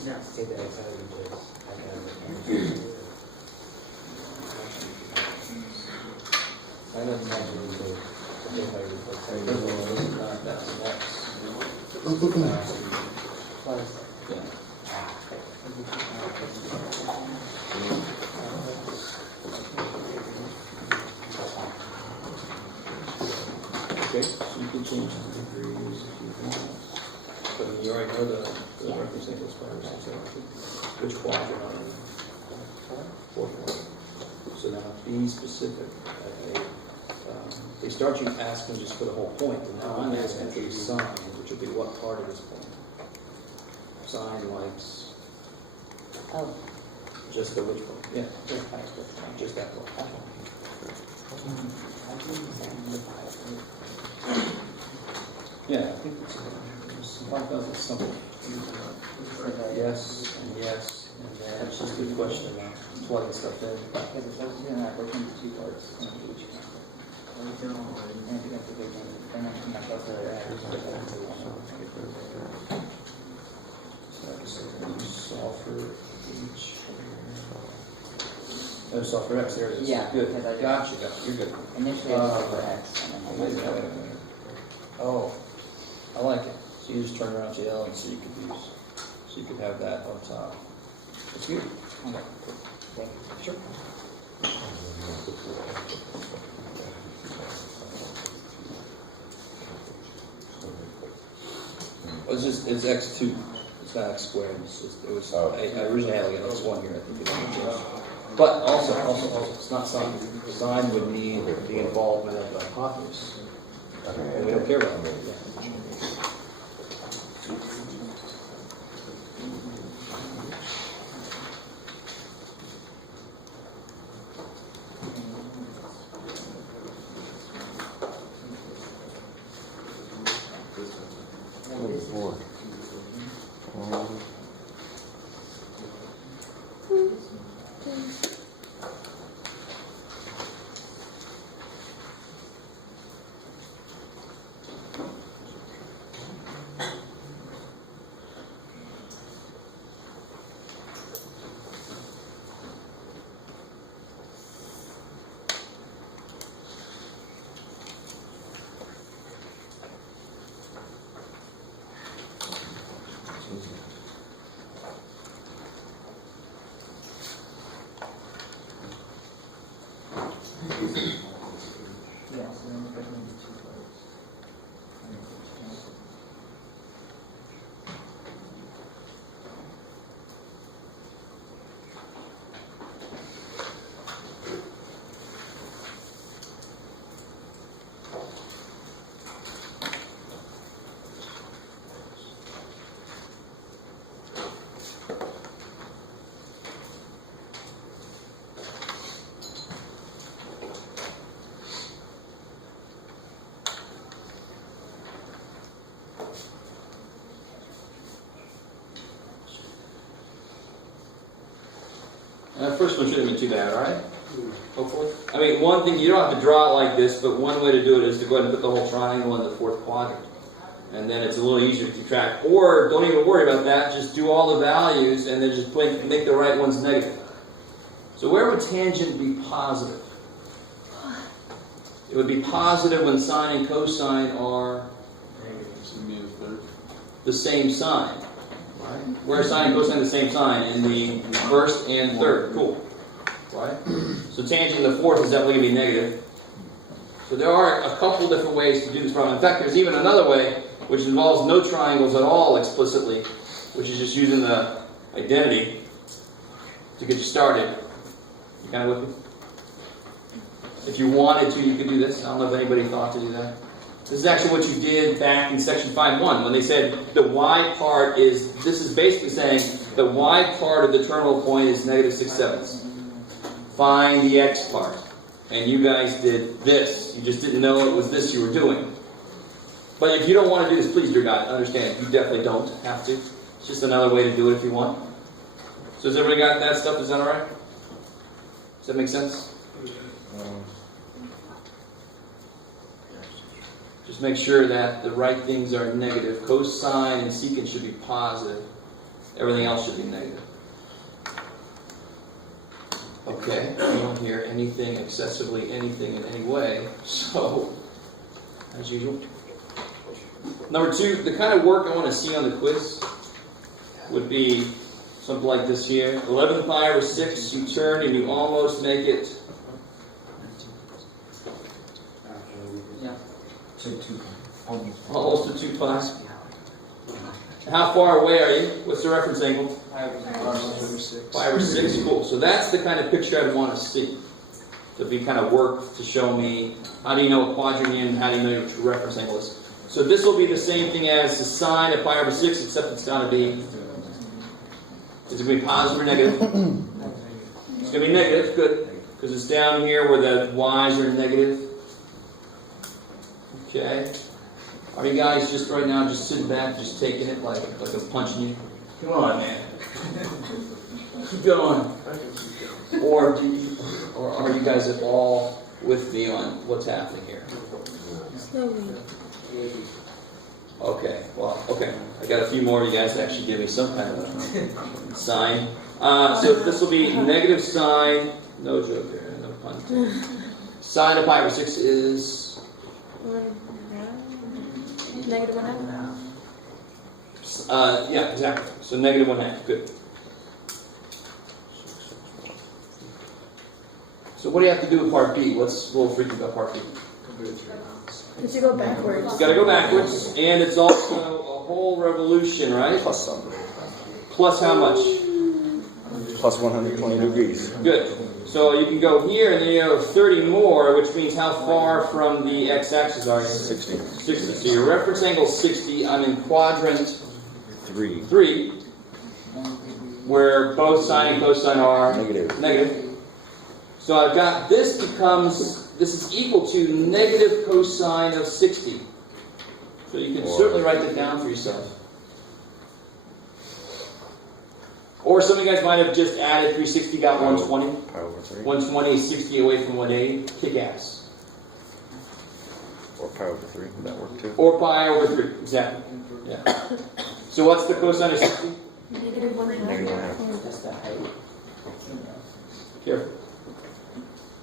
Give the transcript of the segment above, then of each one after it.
say that exactly because I got I don't imagine the Okay, so you can change the degrees if you want. But you already know the reference angle squares, so which quadrant are you? Fourth one. So now be specific. They start you asking just for the whole point, and now I'm asking for the sine, which will be what part of this point? Sine likes Oh, just the which point? Yeah, just like this one. just that part. Yeah, I think it's 5,000 something. Yes, and yes, and that's just a question about plugging stuff in. Because it's also doing that, working the two parts in each one. And if you get the big one, then I can knock out the other half. So solve for each. Oh, solve for x, there it is. Yeah, Good. because I Gotcha, you're good. Initially, I solved for X, and then I Wait a was minute. Oh, I like it. So you just turn around to the L, and so you could have that on top. That's good. Okay. Thank you. Sure. Well, it's x2. It's not x squared. I originally had like an x1 here. I think it changed. But also, it's not sine. Sine would need the involvement of the hypotenuse. And we don't care about that. Yeah. Yeah, so then we're going to do two parts. First one shouldn't be too bad, right? Hopefully. I mean, one thing, you don't have to draw it like this, but one way to do it is to go ahead and put the whole triangle in the fourth quadrant. And then it's a little easier to keep track. Or don't even worry about that, just do all the values and then just make the right ones negative. So where would tangent be positive? It would be positive when sine and cosine are the same sign. Where sine and cosine are the same sign? In the first and third. Cool. Right? So tangent in the fourth is definitely going to be negative. So there are a couple different ways to do this problem. In fact, there's even another way which involves no triangles at all explicitly, which is just using the identity to get you started. You kind of with me? If you wanted to, you could do this. I don't know if anybody thought to do that. This is actually what you did back in section 5.1 when they said the y part is, this is basically saying the y part of the terminal point is negative 6/7. Find the x part. And you guys did this. You just didn't know it was this you were doing. But if you don't want to do this, please, dear God, understand, you definitely don't have to. It's just another way to do it if you want. So has everybody got that stuff? Is that alright? Does that make sense? Just make sure that the right things are negative. Cosine and secant should be positive. Everything else should be negative. Okay, I don't hear anything excessively, anything in any way. So, as usual. Number 2, the kind of work I want to see on the quiz would be something like this here. 11 pi over 6, you turn and you almost make it. Yeah. Say 2 pi. Almost to 2 pi. How far away are you? What's the reference angle? 5 or 6. Cool. So that's the kind of picture I'd want to see. To be kind of work to show me how do you know what quadrant you're in, how do you know your true reference angle is. So this will be the same thing as the sine of pi over 6, except it's going to be, is it going to be positive or negative? It's going to be negative, good, because it's down here where the y's are negative. Okay. Are you guys just right now just sitting back, just taking it like I'm punching you? Come on, man. Keep going. Or are you guys at all with me on what's happening here? Slowly. Okay, well, okay. I got a few more of you guys to actually give me some kind of sign. So this will be negative sine, no joke here, no pun. Sine of pi over 6 is? Negative 1/2. Yeah, exactly. So negative 1/2, good. So what do you have to do with part B? What's a little freaky about part B? Did you go backwards? It's got to go backwards, and it's also a whole revolution, right? Plus something. Plus how much? Plus 120 degrees. Good. So you can go here, and then you have 30 more, which means how far from the x-axis are you? 60. 60. So your reference angle is 60. I'm in quadrant 3, where both sine and cosine are negative. So I've got this is equal to negative cosine of 60. So you can certainly write that down for yourself. Or some of you guys might have just added 360, got 120. Pi over 3. 120 is 60 away from 180. Kick ass. Or pi over 3. Would that work too? Or pi over 3. Exactly. Yeah. So what's the cosine of 60? Negative 1/2. Negative 1/2. That's the height. Careful.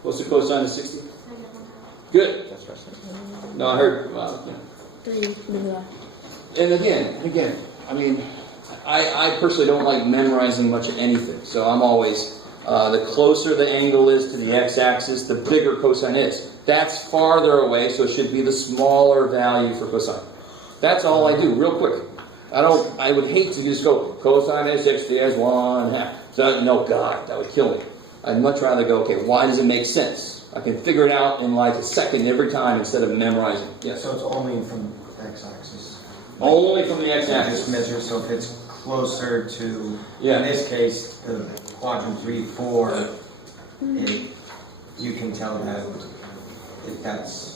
What's the cosine of 60? Good. That's what I said. No, I heard. Well, yeah. 3. Blah. And again, I mean, I personally don't like memorizing much of anything. So I'm always, the closer the angle is to the x-axis, the bigger cosine is. That's farther away, so it should be the smaller value for cosine. That's all I do, real quick. I would hate to just go, cosine is 60 as 1/2. So, no, God, that would kill me. I'd much rather go, okay, why does it make sense? I can figure it out in like a second every time instead of memorizing. Yes? So it's only from x-axis. Only from the Just x-axis. measure, so if it's closer to, Yeah. in this case, the quadrant 3, 4, you can tell that if that's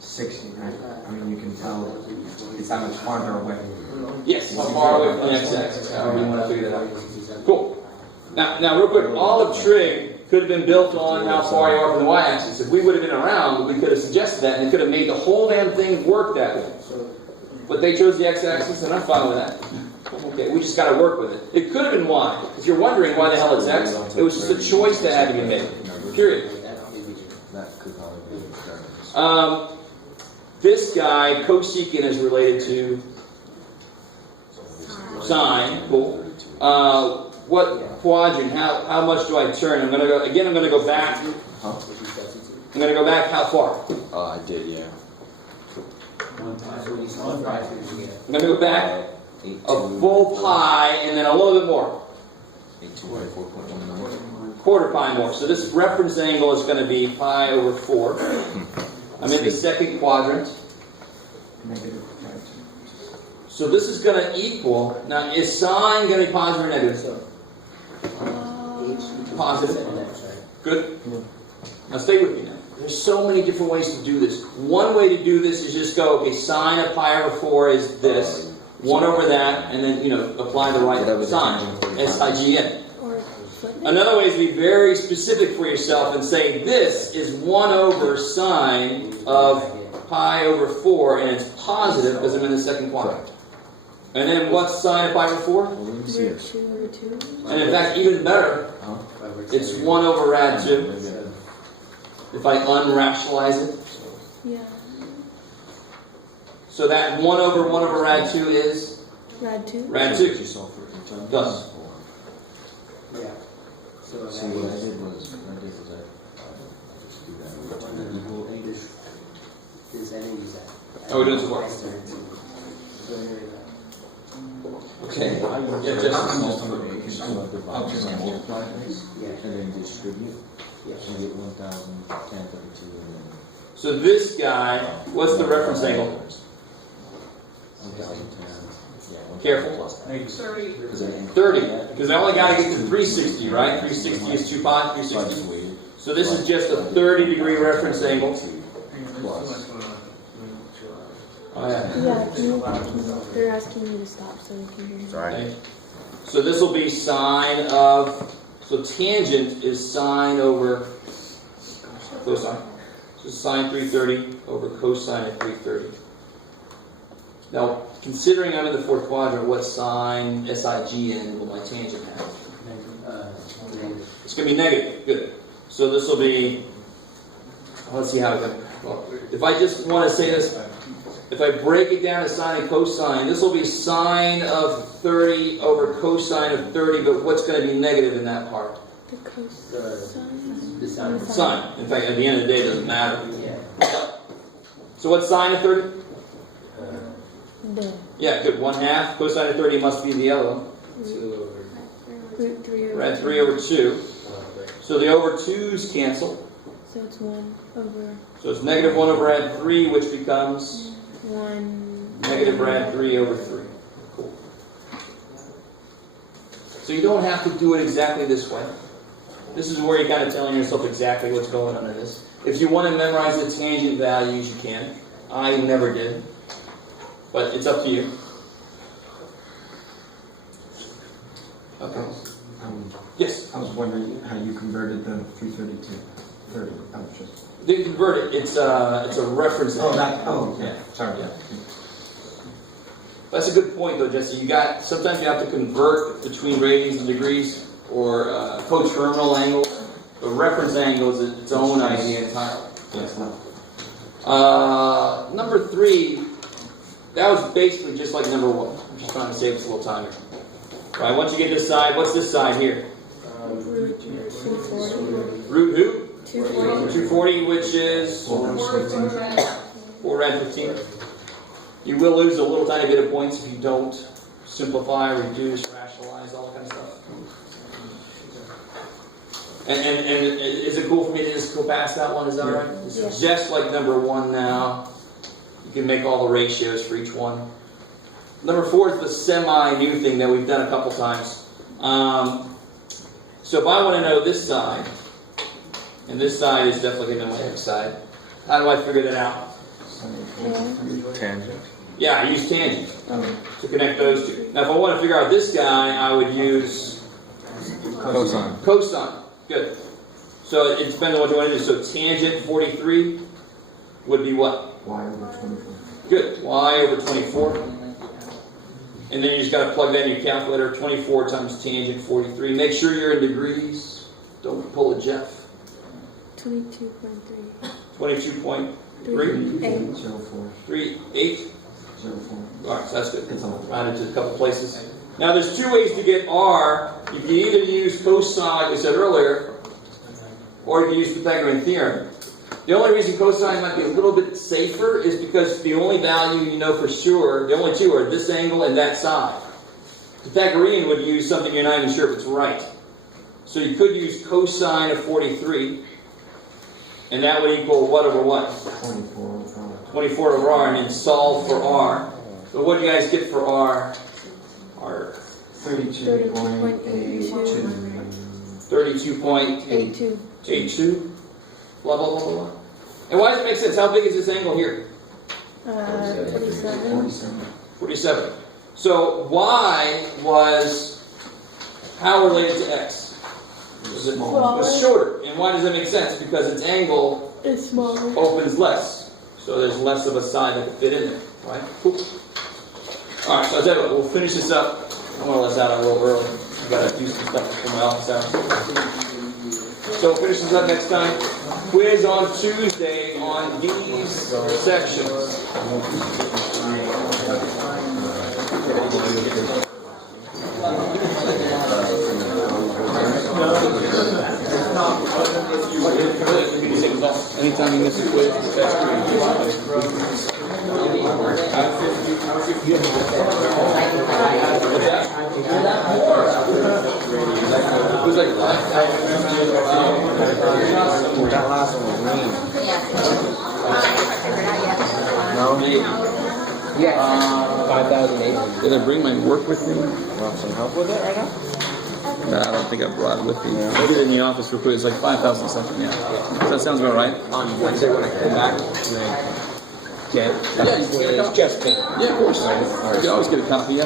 60, right? I mean, you can tell it's that much farther away. Yes, how far away from the x-axis. However you want to figure that out. Cool. Now, real quick, olive trig could have been built on how far you are from the y-axis. If we would have been around, we could have suggested that, and it could have made the whole damn thing work that way. But they chose the x-axis, and I'm fine with that. Okay, we just got to work with it. It could have been y. If you're wondering why the hell it's x, it was just a choice that had to be made. Period. This guy, cosecant, is related to sine. Cool. What quadrant? How much do I turn? I'm gonna go back. I'm gonna go back how far? I did, yeah. I'm gonna go back a full pi and then a little bit more. 4.19. Quarter pi more. So this reference angle is going to be pi over 4. I'm in the second quadrant. Negative. So this is going to equal, now is sine going to be positive or negative? Positive. Good. Now stay with me now. There's so many different ways to do this. One way to do this is just go, okay, sine of pi over 4 is this. 1 over that, and then, apply the right sign. S-I-G-N. Or flip it. Another way is to be very specific for yourself and say this is 1 over sine of pi over 4, and it's positive because I'm in the second quadrant. And then what's sine of pi over 4? Root 2 over 2. And in fact, even better, it's 1 over rad 2. If I unrationalize it. Yeah. So that 1 over rad 2 is Rad 2. rad 2. Thus. Yeah. So See, what I did was this any use that. How are we doing so far? So here we go. Okay. Yeah, just multiply this Yeah. and then distribute. Yeah. You get 1,010.32 and then so this guy, what's the reference angle? 1,010. Yeah, 1,000 Careful. plus that. 30. Because I didn't- 30. Because I only got to get to 360, right? 360 is 2 pi, So I 360. just waited. So this is just a 30-degree reference angle. Plus. Oh, yeah. Yeah, they're asking you to stop so we can hear you. Sorry. Okay. So this will be sine of, so tangent is sine over cosine. So sine 330 over cosine of 330. Now, considering I'm in the fourth quadrant, what sign SIGN will my tangent have? It's going to be negative. Good. So this will be, let's see how it goes. Well, if I just want to say this, if I break it down to sine and cosine, this will be sine of 30 over cosine of 30, but what's going to be negative in that part? The cosine. Sine. In fact, at the end of the day, it doesn't matter. Yeah. So what's sine of 30? The Yeah, good. 1/2. Cosine of 30 must be the other one. root 3 over Rad 2. 3 over 2. So the over 2's cancel. So it's 1 over So it's negative 1 over rad 3, which becomes 1. negative rad 3 over 3. Cool. So you don't have to do it exactly this way. This is where you're kind of telling yourself exactly what's going on in this. If you want to memorize the tangent values, you can. I never did. But it's up to you. Okay. Yes? I was wondering how you converted the 330 to 30. I was just. They convert it. It's a reference. Yeah. Sorry. Yeah. That's a good point, though, Jesse. Sometimes you have to convert between radians and degrees or coterminal angles. The reference angle is its own idea entirely. Yes. Number 3, that was basically just like number 1. I'm just trying to save us a little time here. All right, once you get this side, what's this side here? Root 240. Root who? 240. 240, which is 4 rad 15. You will lose a little tiny bit of points if you don't simplify, reduce, rationalize, all that kind of stuff. And is it cool for me to just go past that one? Is that right? It's Yeah. just like number 1 now. You can make all the ratios for each one. Number 4 is the semi-new thing that we've done a couple times. So if I want to know this side, and this side is definitely going to be my x side, how do I figure that out? Tangent. Yeah, I use tangent to connect those two. Now if I want to figure out this guy, I would use Cosine. cosine. Good. So it depends on what you want to do. So tangent 43 would be what? Y over 24. Good. Y over 24. And then you just got to plug that in your calculator. 24 times tangent 43. Make sure you're in degrees. Don't pull a Jeff. 22.3. 22.3. 8. 04. 3.8. 04. All right, so that's good. It's all. Rounded to a couple places. Now there's 2 ways to get R. You can either use cosine, like I said earlier, or you can use Pythagorean theorem. The only reason cosine might be a little bit safer is because the only value you know for sure, the only 2 are this angle and that side. Pythagorean would use something you're not even sure if it's right. So you could use cosine of 43, and that would equal what over what? 24 over 24 over R, and then solve for R. So what do you guys get for R? R 32.82. 32.82. 82. Blah, blah, blah, blah, blah. And why does it make sense? How big is this angle here? 47. 47. 47. So Y was how related to X? It was shorter. And why does that make sense? Because its angle It's smaller. opens less. So there's less of a side that can fit in there. Right? Cool. All right, so I'll tell you what, we'll finish this up. I'm gonna let us out a little early. I gotta do some stuff for my office hours. So we'll finish this up next time. Quiz on Tuesday on these sections. Anytime you miss a quiz, who's like, That last one was mean. No? Yeah. 5,800. did I bring my work with me? Want some help with it right now? No, I don't think I brought it with me. I did it in the office real quick. It's like 5,000 something. Yeah. So that sounds about right. On Wednesday when I come back, get Yeah, Jeff's pin. Yeah, of course. You can always get a copy. Yeah.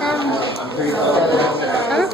I don't